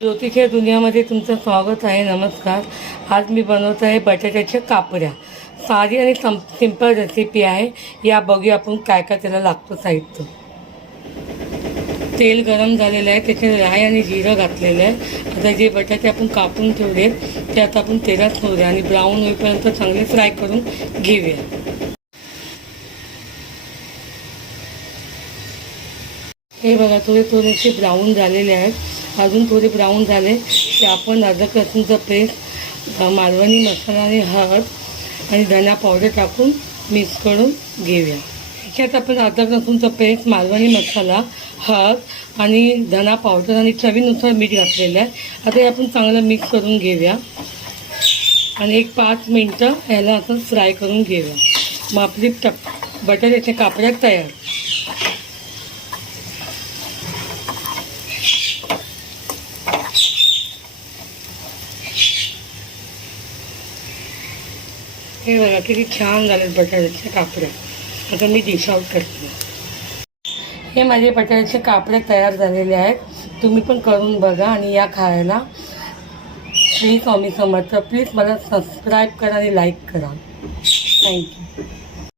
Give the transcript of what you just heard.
ज्योतिषीय दुनियामध्ये तुमचं स्वागत आहे. नमस्कार. आज मी बनवत आहे बटाट्याच्या कापऱ्या. साधी आणि सिंपल रेसिपी आहे. या बघूया आपण काय काय त्याला लागतं साहित्य. तेल गरम झालेलं आहे, त्याच्यात राई आणि जिरं घातलेलं आहे. आता जे बटाटे आपण कापून ठेवले ते आता आपण तेलात सोडूया आणि ब्राऊन होईपर्यंत चांगले फ्राय करून घेऊया. हे बघा, थोडेसे ब्राऊन झालेले आहेत. अजून थोडे ब्राऊन झाले की आपण अद्रक लसूणचं पेस्ट, मालवणी मसाला आणि हळद आणि धना पावडर टाकून मिक्स करून घेऊया. ह्याच्यात आपण अद्रक लसूणचं पेस्ट, मालवणी मसाला, हळद आणि धना पावडर आणि चवीनुसार मीठ घातलेलं आहे. आता हे आपण चांगलं मिक्स करून घेऊया आणि एक 5 मिनटं याला असं फ्राय करून घेऊया. मग आपली बटाट्याच्या कापड्या तयार. हे बघा किती छान झालेत बटाट्याच्या कापड्या. आता मी डिश आउट करते. हे माझे बटाट्याचे कापडे तयार झालेले आहेत. तुम्ही पण करून बघा आणि या खायला. श्री स्वामी समर्थ. प्लीज मला सबस्क्राईब करा आणि लाईक करा. थँक्यू.